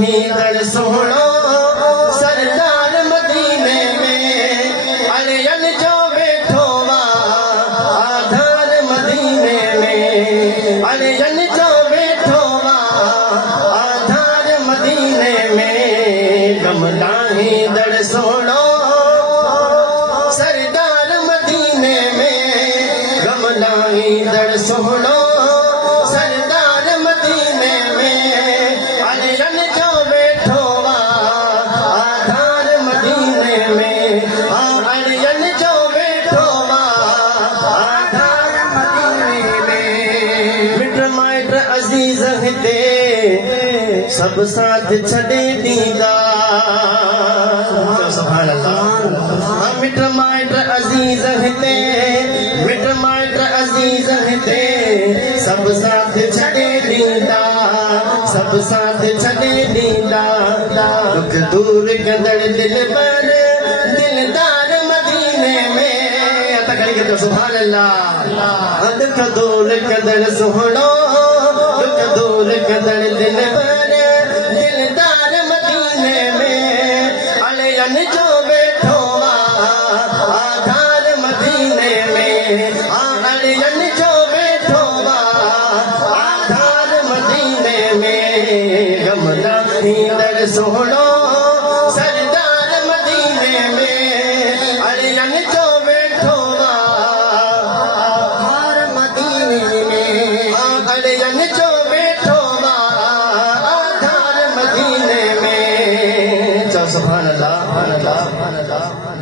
ही दर सोहणो सरदार मदीने में अलियन जो वेठो वा आधार मदीने में अलियन जो वेठो वा आधार मदीने में गमला ही दर सोहणो सरदार मदीने में गमला ही दर सोहणो सरदार मदीने में अलियन जो बैठो वा आधार मदीने में अलियन जो बैठो वा आधार मदीने में मिट माइट अजीज हिते सब साथ छॾे ॾींदा सुभान अल्लाह मिट माइट अजीज हिते मिट माइट अजीज हिते सब साथ छॾे ॾींदा सब साथ छॾे ॾींदा दुख दूर कंदड़ दिल पर दिलदार मदीने में अता खड़ी के तो सुभान अल्लाह दुख दूर कंदड़ सुहणो दुख दूर कंदड़ दिल पर दिलदार मदीने में अलियन जो बैठो वा आधार मदीने में अलियन जो बैठो वा आधार मदीने में गमला ही दर सोहणो सरदार मदीने में अलियन जो बैठो वा आधार मदीने में अलियन जो बैठो वा आधार मदीने में चो सुभान अल्लाह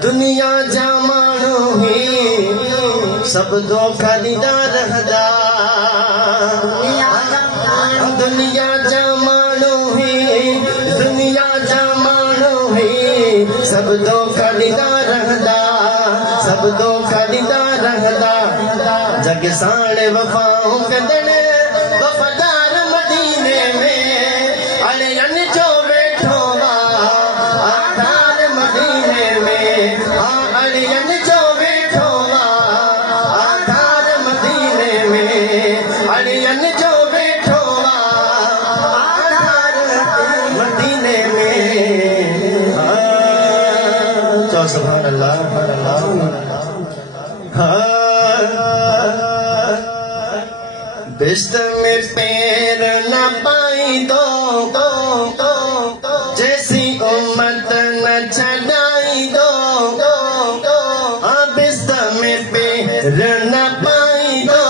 दुनिया जा माण्हू ही सब धोखा ॾींदा रहंदा दुनिया जा माण्हू ही दुनिया जा माण्हू ही सब धोखा ॾींदा रहंदा सब धोखा ॾींदा रहंदा जग साण वफ़ाऊं कंदड़ वफ़ादार मदीने में अलियन जो वेठो वा आधार मदीने में अलियन जो वेठो वा आधार मदीने में अलियन जो वेठो वा आधार मदीने में चो सुभान अल्लाह बिस्त में पैर न पाई दो जैसी उम्मत न छड़ाई दो बिस्त में पैर न पाई दो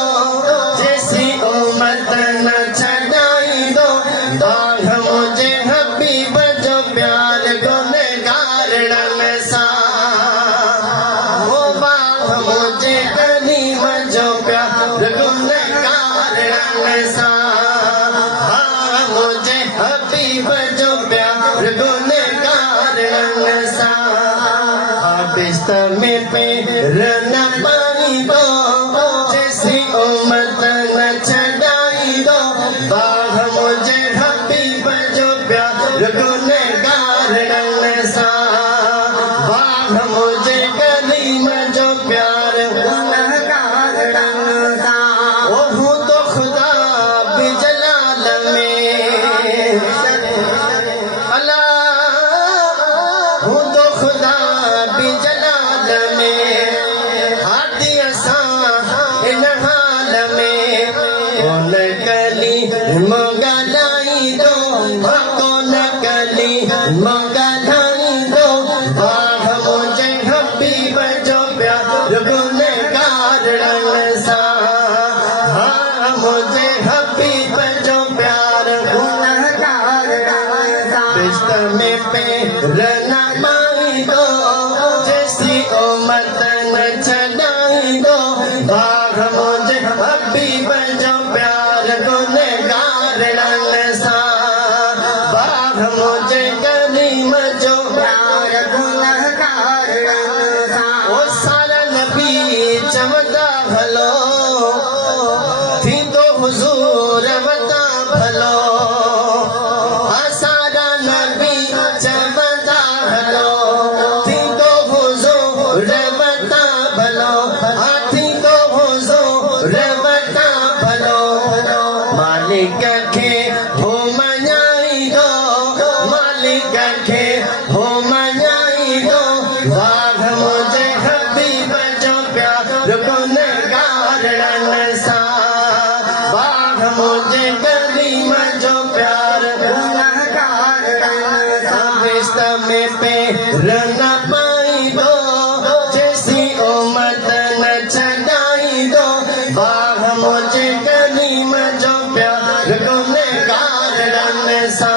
जैसी उम्मत न छड़ाई दो बाघ मुझे हबीब जो प्यार गुनहगार न सा वो बाघ मुझे करीम जो प्यार गुनहगार न सा मुझे हबीब जो प्यार गुनहगार न सा बिस्त में पैर न पाई दो जैसी उम्मत न छड़ाई दो बाघ मुझे हबीब जो प्यार गुनहगार न सा बाघ मुझे करीम जो प्यार गुनहगार न सा ओ हूँ तो खुदा भी जलाल में अल्लाह हूँ तो खुदा भी जलाल में हाथी असां इन हाल में कौन कली मगलाई दो कौन कली मगलाई दो बाघ मुझे हबीब जो प्यार गुनहगार न सा मुझे हबीब जो प्यार गुनहगार न सा बिस्त में पैर न पाई दो जैसी उम्मत न छड़ाई दो बाघ मुझे हबीब जो प्यार गुनहगार न सा बाघ मुझे करीम जो प्यार गुनहगार न सा ओ सारा नबी चमदा भलो थी तो हुजूर वता भलो सारा नबी चमदा भलो थी तो हुजूर वता भलो थी तो हुजूर वता भलो मालिक खे हो मञाई दो मुझे करीम जो प्यार गुनहगार साबिस्त में पे रना पाई दो जैसी उम्मत न छड़ाई दो वाह मुझे करीम जो प्यार गुनहगार सा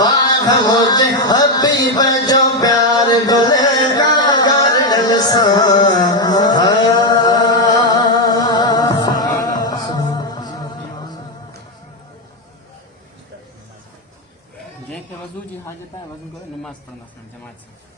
वाह मुझे हबीब जो प्यार गुनहगार सा जैसे वजू जी हाजत है वजू करो नमाज पढ़ना जमात से